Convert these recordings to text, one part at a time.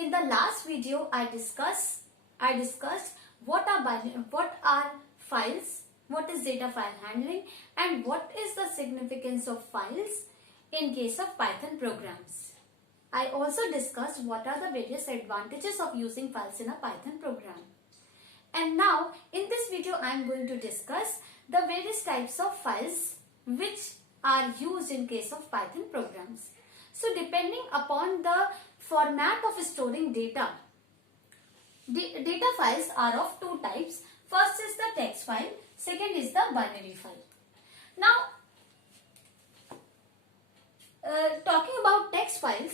In the last video, I discussed what are files, what is data file handling, and what is the significance of files in case of Python programs. I also discussed what are the various advantages of using files in a Python program. And now in this video I am going to discuss the various types of files which are used in case of Python programs. So depending upon the format of storing data, data files are of two types. First is the text file, second is the binary file. Now talking about text files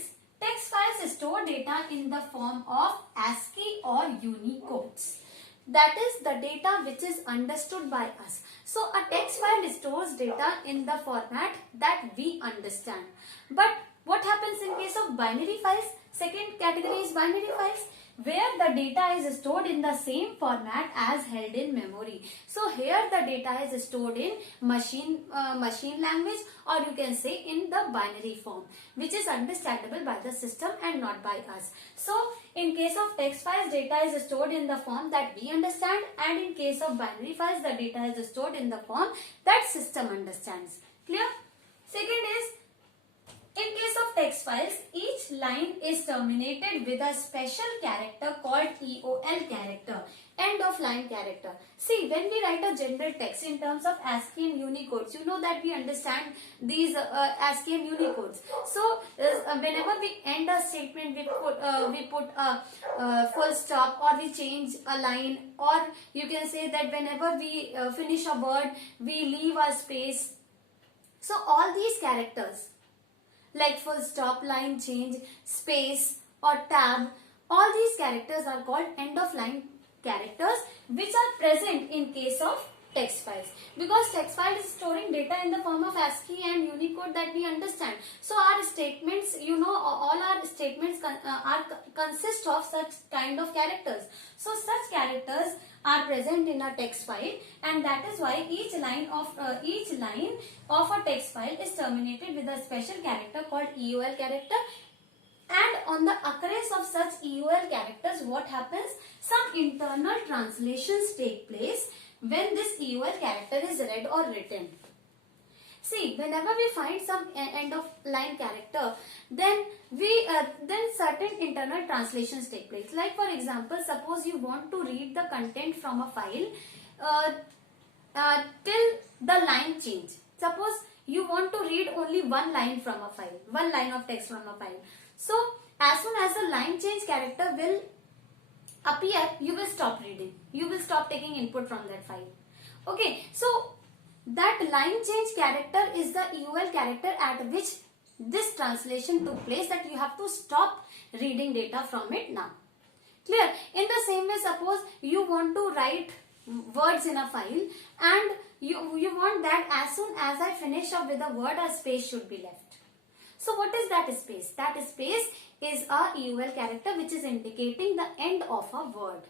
store data in the form of ASCII or Unicodes. That is the data which is understood by us. So a text file stores data in the format that we understand. But what happens in case of binary files? Second category is binary files, where the data is stored in the same format as held in memory. So here the data is stored in machine language, or you can say in the binary form, which is understandable by the system and not by us. So in case of text files, data is stored in the form that we understand, and in case of binary files, the data is stored in the form that system understands. Clear? Second is, in case of text files, each line is terminated with a special character called EOL character, end of line character. See, when we write a general text in terms of ASCII and Unicodes, you know that we understand these ASCII and Unicodes. So whenever we end a statement, we put a full stop, or we change a line, or you can say that whenever we finish a word, we leave a space. So all these characters, like full stop, line change, space or tab, all these characters are called end of line characters, which are present in case of text files, because text file is storing data in the form of ASCII and Unicode that we understand. So our statements, all our statements consist of such kind of characters. So such characters are present in a text file, and that is why each line of a text file is terminated with a special character called EOL character. And on the occurrence of such EOL characters, what happens? Some internal translations take place when this EOL character is read or written. See, whenever we find some end of line character, then certain internal translations take place. Like for example, suppose you want to read the content from a file till the line change. Suppose you want to read only one line from a file, one line of text from a file. So as soon as the line change character will appear, you will stop reading. You will stop taking input from that file. Okay, so that line change character is the EOL character at which this translation took place, that you have to stop reading data from it now. Clear? In the same way, suppose you want to write words in a file, and you want that as soon as I finish up with a word, a space should be left. So what is that space? That space is a EOL character which is indicating the end of a word.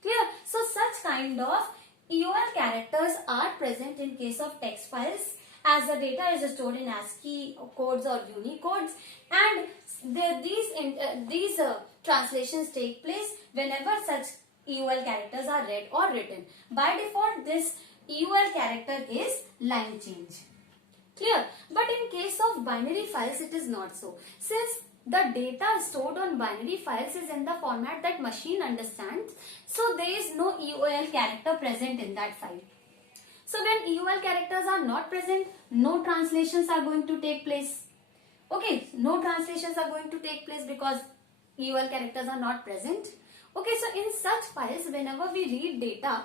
Clear? So such kind of EOL characters are present in case of text files, as the data is stored in ASCII codes or Unicodes, and these translations take place whenever such EOL characters are read or written. By default, this EOL character is line change. Clear? But in case of binary files, it is not so. Since the data stored on binary files is in the format that machine understands, so there is no EOL character present in that file. So when EOL characters are not present, no translations are going to take place. Okay, no translations are going to take place because EOL characters are not present. Okay, so in such files, whenever we read data,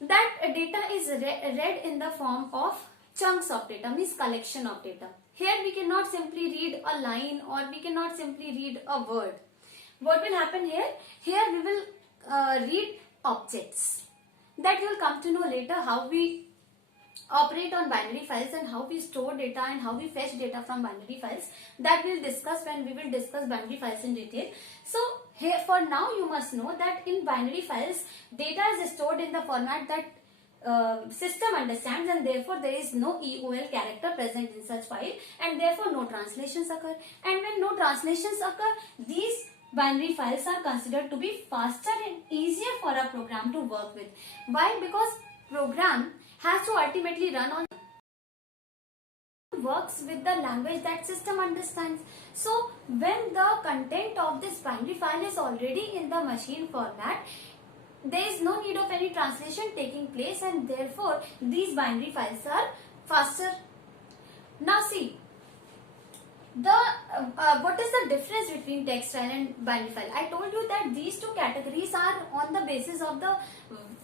that data is read in the form of chunks of data, means collection of data. Here we cannot simply read a line, or we cannot simply read a word. What will happen here? Here we will read objects. That you will come to know later how we operate on binary files and how we store data and how we fetch data from binary files. That we'll discuss when we will discuss binary files in detail. So here for now you must know that in binary files, data is stored in the format that system understands, and therefore there is no EOL character present in such file, and therefore no translations occur. And when no translations occur, these binary files are considered to be faster and easier for a program to work with. Why? Because program has to ultimately run on works with the language that system understands. So when the content of this binary file is already in the machine format, there is no need of any translation taking place, and therefore these binary files are faster. Now see, the what is the difference between text file and binary file? I told you that these two categories are on the basis of the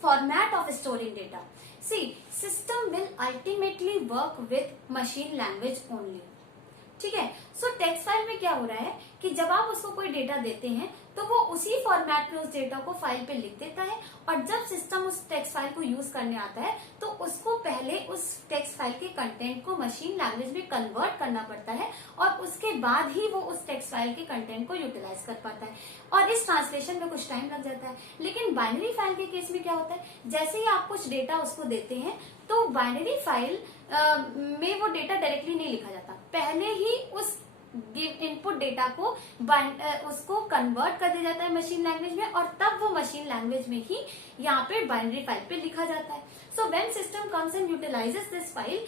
format of storing data. See, system will ultimately work with machine language only. ठीक है. सो text file में क्या हो रहा है कि जब आप उसको कोई डेटा देते हैं तो वो उसी फॉर्मेट में उस डेटा को फाइल पे लिख देता है, और जब सिस्टम उस टेक्स्ट फाइल को यूज करने आता है तो उसको पहले उस टेक्स्ट फाइल के कंटेंट को मशीन लैंग्वेज में कन्वर्ट करना पड़ता है, और उसके बाद ही वो उस टेक्स्ट फाइल के कंटेंट को यूटिलाइज कर पाता है, और इस ट्रांसलेशन में कुछ टाइम लग जाता है. लेकिन बाइनरी फाइल के केस में क्या होता है, जैसे ही आप कुछ डेटा उसको देते हैं तो बाइनरी फाइल में वो डेटा डायरेक्टली नहीं लिखा जाता, पहले ही उस इनपुट डेटा को उसको कन्वर्ट कर दिया जाता है मशीन लैंग्वेज में, और तब वो मशीन लैंग्वेज में ही यहाँ पे बाइनरी फाइल पे लिखा जाता है. So when system comes and utilises this file,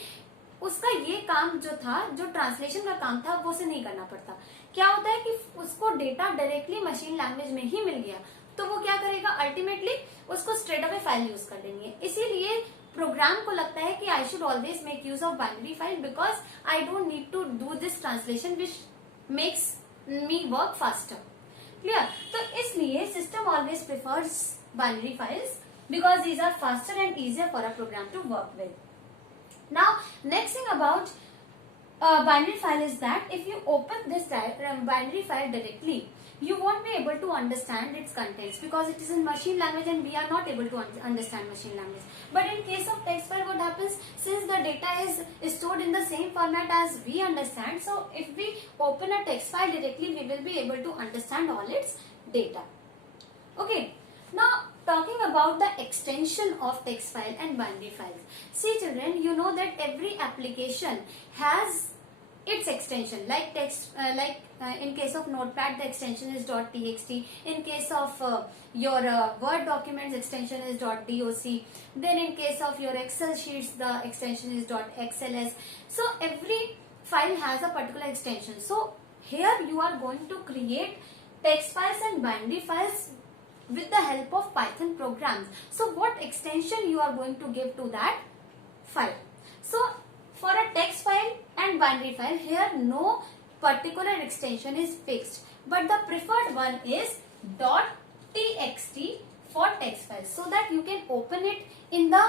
उसका ये काम जो था, जो ट्रांसलेशन का काम था, वो उसे नहीं करना पड़ता. क्या होता है कि उसको डेटा डायरेक्टली मशीन लैंग्वेज में ही मिल गया, तो वो क्या करेगा, अल्टीमेटली उसको स्ट्रेट अवे फाइल यूज कर लेंगे. इसीलिए प्रोग्राम को लगता है कि I should always make use of binary file because I don't need to do this translation which makes me work faster. Clear? तो इसलिए system always prefers binary files because these are faster and easier for a program to work with. Now, next thing about binary file is that if you open this binary file directly, you won't be able to understand its contents because it is in machine language and we are not able to understand machine language. But in case of text file, what happens, since the data is stored in the same format as we understand, so if we open a text file directly, we will be able to understand all its data. Okay. Now, talking about the extension of text file and binary files. See children, you know that every application has its extension. Like text, in case of Notepad, the extension is .txt. In case of your Word documents, extension is .doc. Then in case of your Excel sheets, the extension is .xls. So every file has a particular extension. So here you are going to create text files and binary files with the help of Python programs. So what extension you are going to give to that file? So for a text file and binary file, here no particular extension is fixed, but the preferred one is .txt for text files, so that you can open it in the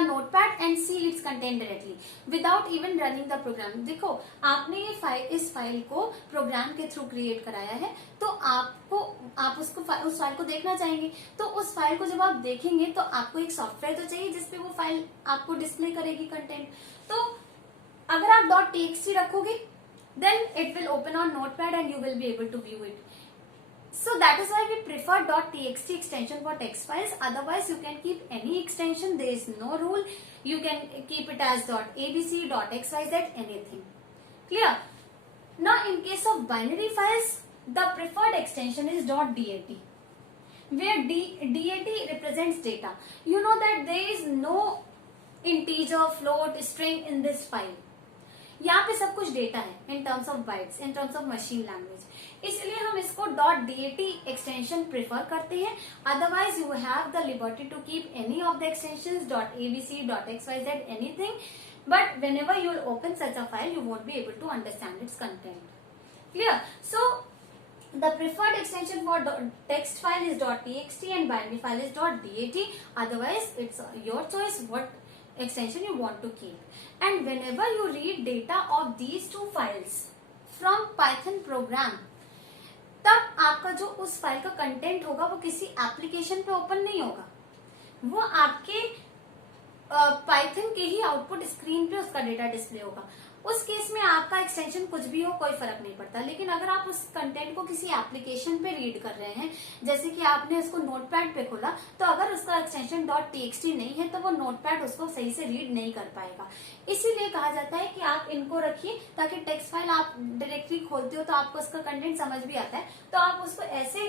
notepad and see its content directly without even running the program. देखो, आपने ये इस file को programme के through create कराया है, तो आप उस फाइल को देखना चाहेंगे, तो उस फाइल को जब आप देखेंगे तो आपको एक सॉफ्टवेयर तो चाहिए जिसपे वो फाइल आपको डिस्प्ले करेगी कंटेंट. तो अगर आप .txt रखोगे, then it will open on notepad and you will be able to view it. So that is why we prefer .txt extension for text files. Otherwise, you can keep any extension. There is no rule. You can keep it as .abc, .xyz, anything. Clear? Now, in case of binary files, the preferred extension is .dat, where dat represents data. You know that there is no integer, float, string in this file. यहाँ पे सब कुछ data है in terms of bytes, in terms of machine language, इसलिए हम इसको .dat extension prefer करते हैं. Otherwise you have the liberty to keep any of the extensions .abc, .xyz, anything, but whenever you will open such a file you won't be able to understand its content. Clear? So the preferred extension for text file is .txt and binary file is .dat. Otherwise it's your choice what extension you want to keep. And whenever you read data of these two files from Python program, तब आपका जो उस file का content होगा वो किसी application पे open नहीं होगा, वो आपके पाइथन के ही आउटपुट स्क्रीन पे उसका डेटा डिस्प्ले होगा. उस केस में आपका एक्सटेंशन कुछ भी हो कोई फर्क नहीं पड़ता। लेकिन अगर आप उस कंटेंट को किसी एप्लीकेशन पे रीड कर रहे हैं, जैसे कि आपने उसको नोटपैड पे खोला, तो अगर उसका एक्सटेंशन .txt नहीं है तो वो नोटपैड उसको सही से रीड नहीं कर पाएगा। इसीलिए कहा जाता है कि आप इनको रखिए ताकि टेक्स्ट फाइल आप डायरेक्टली खोलते हो तो आपको उसका कंटेंट समझ भी आता है, तो आप उसको ऐसे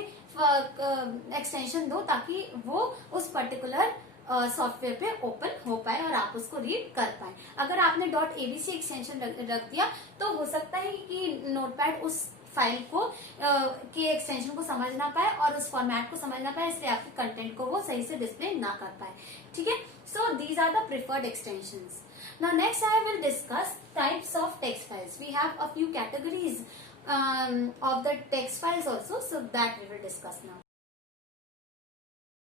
एक्सटेंशन दो ताकि वो उस पर्टिकुलर सॉफ्टवेयर पे ओपन हो पाए और आप उसको रीड कर पाए। अगर आपने .abc एक्सटेंशन रख दिया तो हो सकता है कि नोटपैड उस फाइल को के एक्सटेंशन को समझ ना पाए और उस फॉर्मेट को समझ ना पाए, इसलिए आपके कंटेंट को वो सही से डिस्प्ले ना कर पाए। ठीक है, so these are the preferred extensions. Now next I will discuss types of text files. We have a few categories of the text files also, so that we will discuss now.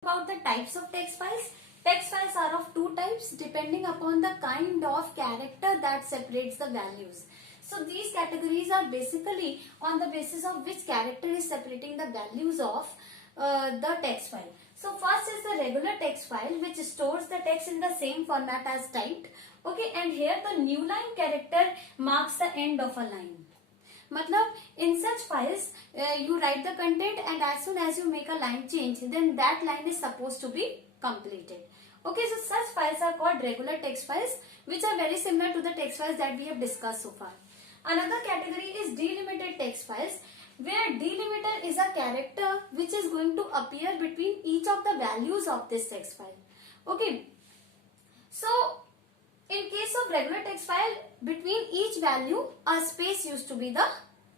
About the types of text files. Text files are of two types depending upon the kind of character that separates the values. So these categories are basically on the basis of which character is separating the values of the text file. So first is the regular text file which stores the text in the same format as typed. Okay, and here the new line character marks the end of a line. मतलब in such files you write the content and as soon as you make a line change then that line is supposed to be completed. Okay, so such files are called regular text files which are very similar to the text files that we have discussed so far. Another category is delimited text files where delimiter is a character which is going to appear between each of the values of this text file. Okay, so in case of regular text file, between each value a space used to be the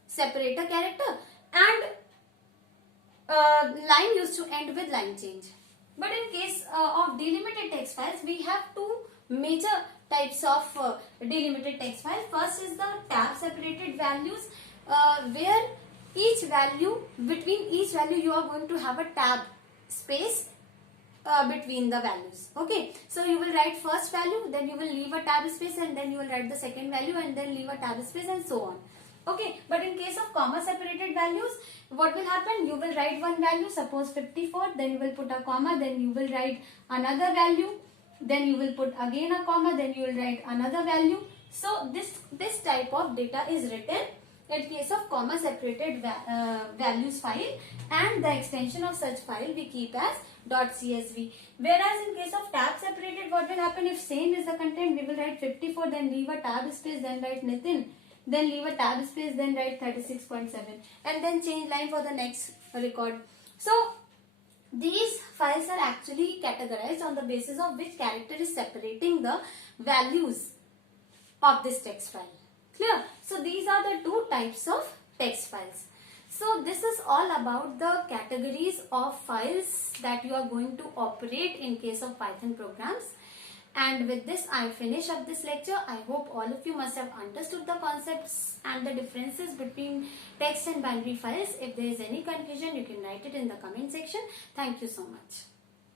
separator character and line used to end with line change. But in case of delimited text files, we have two major types of delimited text file. First is the tab separated values where each value, between each value you are going to have a tab space between the values. Okay, so you will write first value, then you will leave a tab space and then you will write the second value and then leave a tab space and so on. Okay, but in case of comma separated values, what will happen? You will write one value, suppose 54, then you will put a comma, then you will write another value, then you will put again a comma, then you will write another value. So this type of data is written in case of comma separated values file, and the extension of such file we keep as .csv. Whereas in case of tab separated, what will happen? If same is the content, we will write 54, then leave a tab space, then write Nitin, then leave a tab space, then write 36.7 and then change line for the next record. So these files are actually categorized on the basis of which character is separating the values of this text file. Clear? So these are the two types of text files. So this is all about the categories of files that you are going to operate in case of Python programs. And with this I finish up this lecture. I hope all of you must have understood the concepts and the differences between text and binary files. If there is any confusion, you can write it in the comment section. Thank you so much.